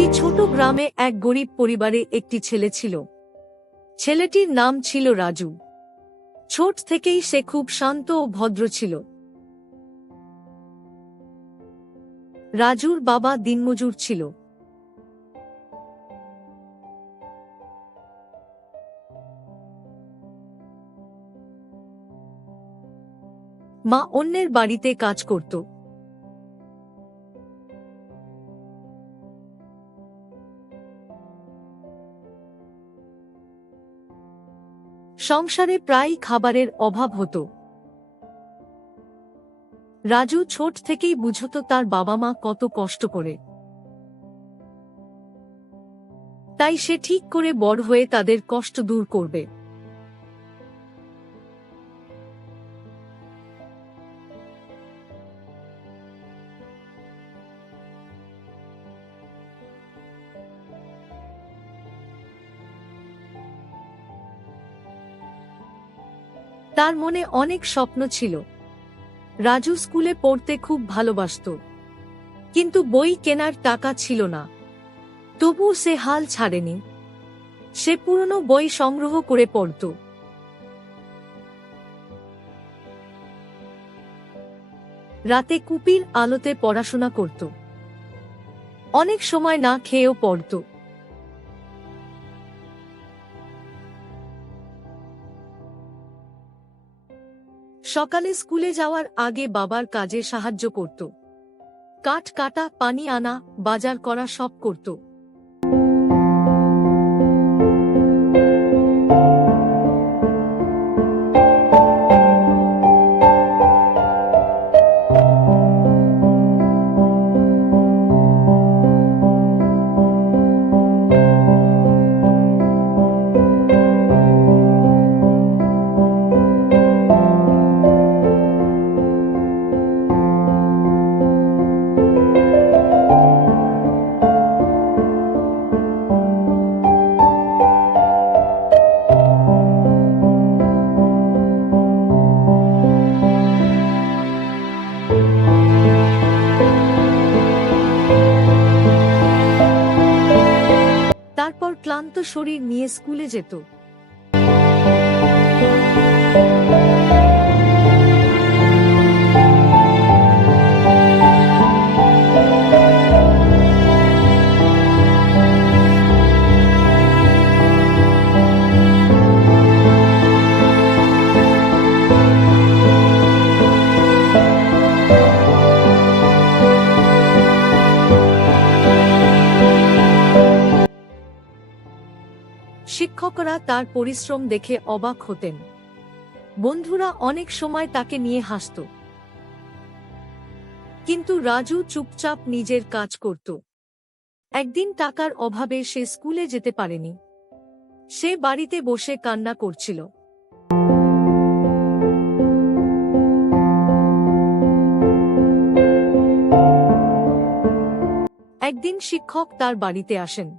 একটি ছোট গ্রামে এক গরিব পরিবারে একটি ছেলে ছিল। ছেলেটির নাম ছিল রাজু। ছোট থেকেই সে খুব শান্ত ও ভদ্র ছিল। রাজুর বাবা দিনমজুর ছিল। মা অন্যের বাড়িতে কাজ করত। সংসারে প্রায়ই খাবারের অভাব হতো। রাজু ছোট থেকেই বুঝত তার বাবা মা কত কষ্ট করে। তাই সে ঠিক করে বড় হয়ে তাদের কষ্ট দূর করবে। তার মনে অনেক স্বপ্ন ছিল। রাজু স্কুলে পড়তে খুব ভালোবাসত, কিন্তু বই কেনার টাকা ছিল না। তবুও সে হাল ছাড়েনি। সে পুরনো বই সংগ্রহ করে পড়ত। রাতে কুপির আলোতে পড়াশোনা করত। অনেক সময় না খেয়েও পড়ত। সকালে স্কুলে যাওয়ার আগে বাবার কাজে সাহায্য করত। কাঠ কাটা, পানি আনা, বাজার করা সব করত। তারপর ক্লান্ত শরীর নিয়ে স্কুলে যেত। শিক্ষকরা তার পরিশ্রম দেখে অবাক হতেন। বন্ধুরা অনেক সময় তাকে নিয়ে হাসত। কিন্তু রাজু চুপচাপ নিজের কাজ করত। একদিন টাকার অভাবে সে স্কুলে যেতে পারেনি। সে বাড়িতে বসে কান্না করছিল। একদিন শিক্ষক তার বাড়িতে আসেন।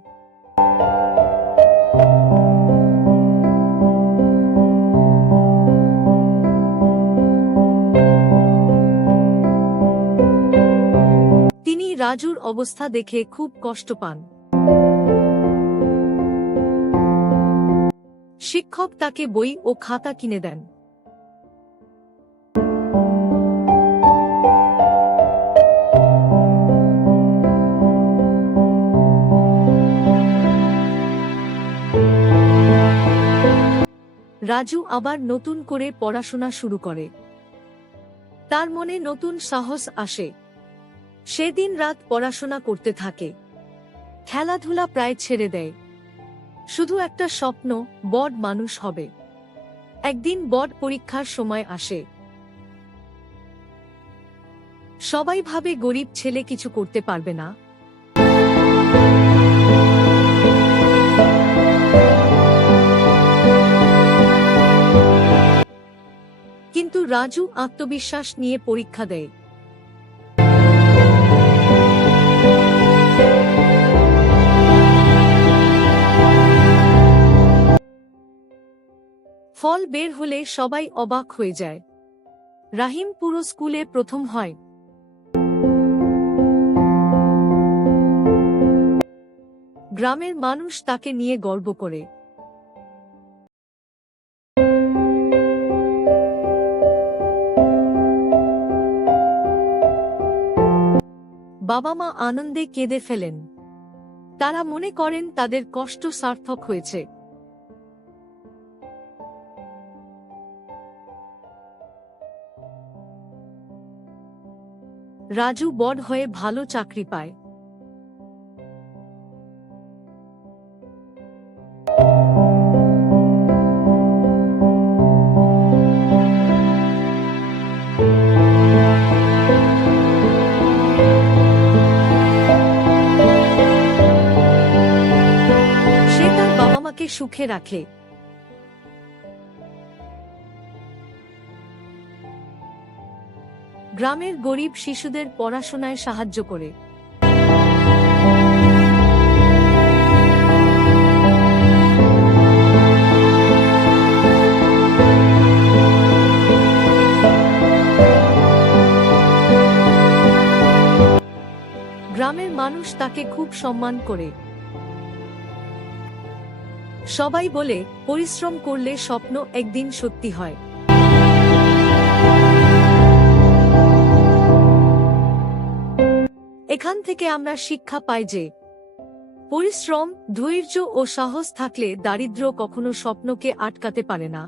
তিনি রাজুর অবস্থা দেখে খুব কষ্ট পান। শিক্ষক তাকে বই ও খাতা কিনে দেন। রাজু আবার নতুন করে পড়াশোনা শুরু করে। তার মনে নতুন সাহস আসে। সেদিন রাত পড়াশোনা করতে থাকে। খেলাধুলা প্রায় ছেড়ে দেয়। শুধু একটা স্বপ্ন, বড় মানুষ হবে। একদিন বড় পরীক্ষার সময় আসে। সবাই ভাবে গরিব ছেলে কিছু করতে পারবে না। কিন্তু রাজু আত্মবিশ্বাস নিয়ে পরীক্ষা দেয়। ফল বের হলে সবাই অবাক হয়ে যায়। রাহিম পুরো স্কুলে প্রথম হয়। গ্রামের মানুষ তাকে নিয়ে গর্ব করে। বাবা মা আনন্দে কেঁদে ফেলেন। তারা মনে করেন তাদের কষ্ট সার্থক হয়েছে। রাজু বড় হয়ে ভালো চাকরি পায়। সে তার বাবা মাকে সুখে রাখে। গ্রামের গরিব শিশুদের পড়াশোনায় সাহায্য করে। গ্রামের মানুষ তাকে খুব সম্মান করে। সবাই বলে, পরিশ্রম করলে স্বপ্ন একদিন সত্যি হয়। এখান থেকে আমরা শিক্ষা পাই যে পরিশ্রম, ধৈর্য ও সাহস থাকলে দারিদ্র্য কখনো স্বপ্নকে আটকাতে পারে না।